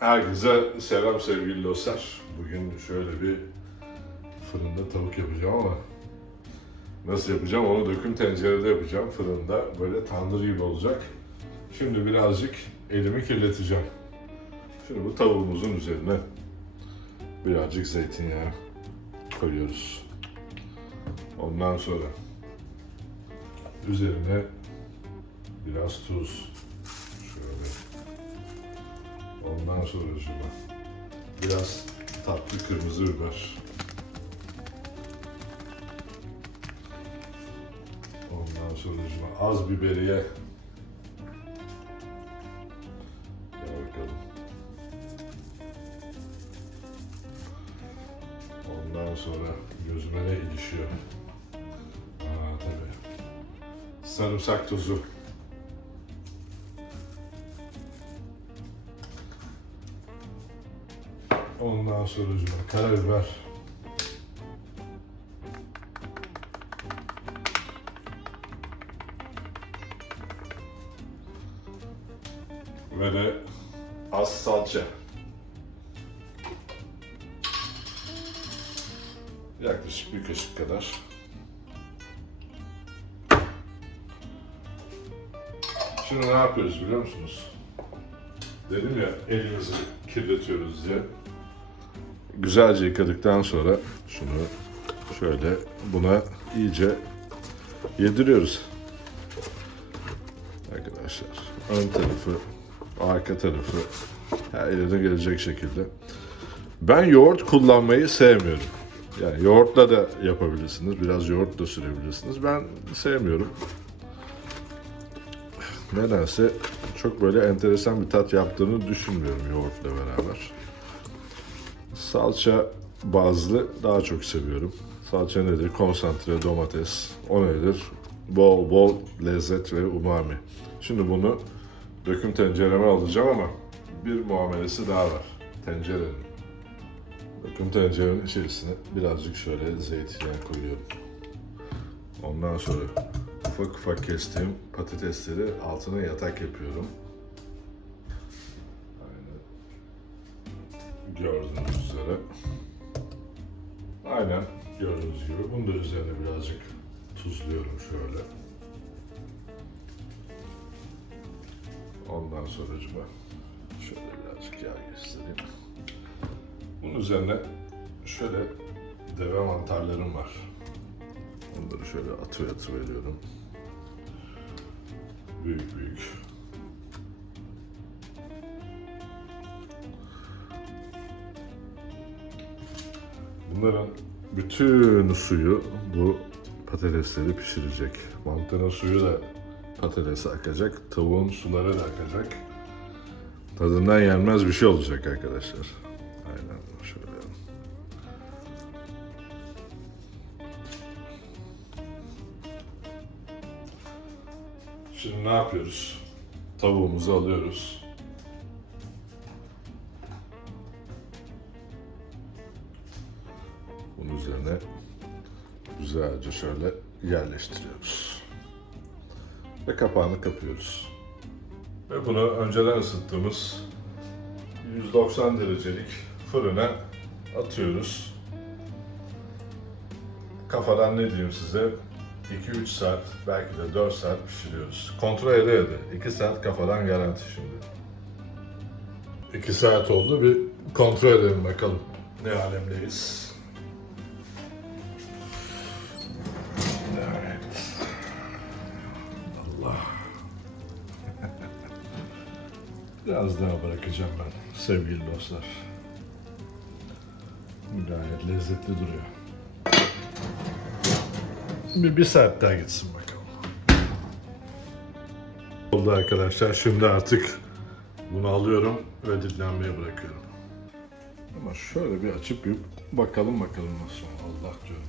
Herkese selam sevgili dostlar. Bugün şöyle bir fırında tavuk yapacağım ama nasıl yapacağım onu döküm tencerede yapacağım. Fırında böyle tandır gibi olacak. Şimdi birazcık elimi kirleteceğim. Şimdi bu tavuğumuzun üzerine birazcık zeytinyağı koyuyoruz. Ondan sonra üzerine biraz tuz. Şöyle Ondan sonra şuna biraz tatlı kırmızı biber. Ondan sonra şuna az biberiye. Gel bakalım. Ondan sonra gözüme ne ilişiyor? Aa tabii. Sarımsak tozu. Ondan sonra karabiber. Ve de az salça. Yaklaşık bir kaşık kadar. Şimdi ne yapıyoruz biliyor musunuz? Dedim ya elimizi kirletiyoruz diye. Güzelce yıkadıktan sonra şunu şöyle buna iyice yediriyoruz. Arkadaşlar ön tarafı, arka tarafı her yerine gelecek şekilde. Ben yoğurt kullanmayı sevmiyorum. Yani yoğurtla da yapabilirsiniz. Biraz yoğurt da sürebilirsiniz. Ben sevmiyorum. Nedense çok böyle enteresan bir tat yaptığını düşünmüyorum yoğurtla beraber. Salça bazlı daha çok seviyorum. Salça nedir? Konsantre domates. O nedir? Bol bol lezzet ve umami. Şimdi bunu döküm tencereme alacağım ama bir muamelesi daha var. Tencerenin. Döküm tencerenin içerisine birazcık şöyle zeytinyağı koyuyorum. Ondan sonra ufak ufak kestiğim patatesleri altına yatak yapıyorum. Gördüğünüz üzere. Aynen gördüğünüz gibi. Bunu da üzerine birazcık tuzluyorum şöyle. Ondan sonracıma şöyle birazcık yağ göstereyim. Bunun üzerine şöyle deve mantarlarım var. Onları şöyle atı atı veriyorum. Büyük Bunların bütün suyu bu patatesleri pişirecek. Mantarın suyu da patatese akacak. Tavuğun suları da akacak. Tadından yenmez bir şey olacak arkadaşlar. Aynen şöyle. Şimdi ne yapıyoruz? Tavuğumuzu alıyoruz. Bunun üzerine güzelce şöyle yerleştiriyoruz. Ve kapağını kapıyoruz. Ve bunu önceden ısıttığımız 190 derecelik fırına atıyoruz. Kafadan ne diyeyim size? 2-3 saat, belki de 4 saat pişiriyoruz. Kontrol ede ede. 2 saat kafadan garanti şimdi. 2 saat oldu. Bir kontrol edelim bakalım. Ne alemdeyiz. Biraz daha bırakacağım ben sevgili dostlar. Gayet lezzetli duruyor. Bir, bir saat daha gitsin bakalım. Oldu arkadaşlar. Şimdi artık bunu alıyorum ve dinlenmeye bırakıyorum. Ama şöyle bir açıp bir bakalım bakalım nasıl Allah diyorum.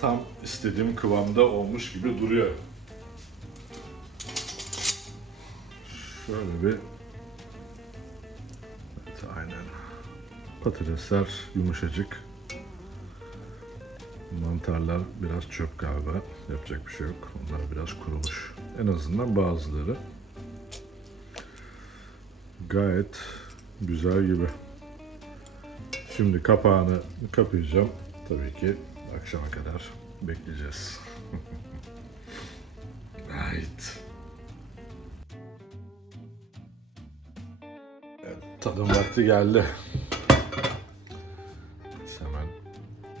Tam istediğim kıvamda olmuş gibi duruyor. Şöyle bir Evet aynen. Patatesler yumuşacık. Mantarlar biraz çöp galiba. Yapacak bir şey yok. Onlar biraz kurumuş. En azından bazıları. gayet güzel gibi. Şimdi kapağını kapayacağım. Tabii ki akşama kadar bekleyeceğiz. right. Tadım vakti geldi. Hemen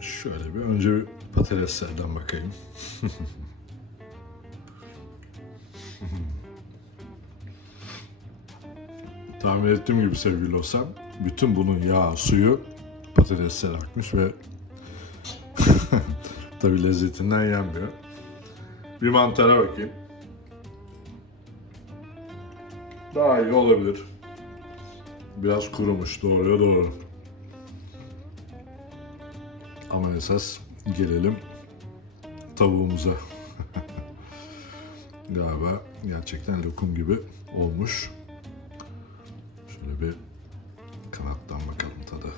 şöyle bir önce bir patateslerden bakayım. Tahmin ettiğim gibi sevgili olsam bütün bunun yağı, suyu patateslere akmış ve tabi lezzetinden yenmiyor. Bir mantara bakayım. Daha iyi olabilir. Biraz kurumuş, doğruya doğru. Ama esas gelelim tavuğumuza. Galiba gerçekten lokum gibi olmuş. Şöyle bir kanattan bakalım tadı.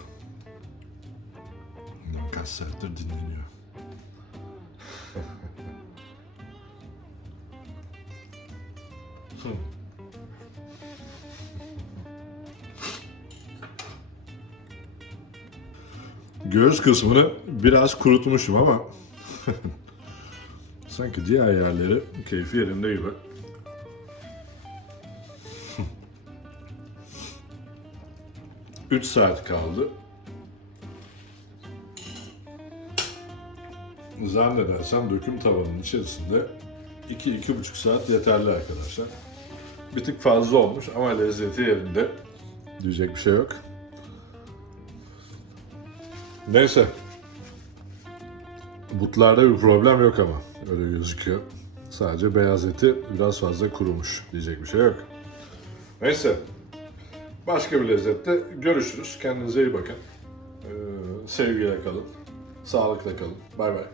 Kaç saattir dinleniyor. Göğüs kısmını biraz kurutmuşum ama sanki diğer yerleri keyfi yerinde gibi. Üç saat kaldı. Zannedersem döküm tavanın içerisinde 2-2,5 saat yeterli arkadaşlar. Bir tık fazla olmuş ama lezzeti yerinde. Diyecek bir şey yok. Neyse. Butlarda bir problem yok ama. Öyle gözüküyor. Sadece beyaz eti biraz fazla kurumuş. Diyecek bir şey yok. Neyse. Başka bir lezzette görüşürüz. Kendinize iyi bakın. Ee, sevgiyle kalın. Sağlıkla kalın. Bay bay.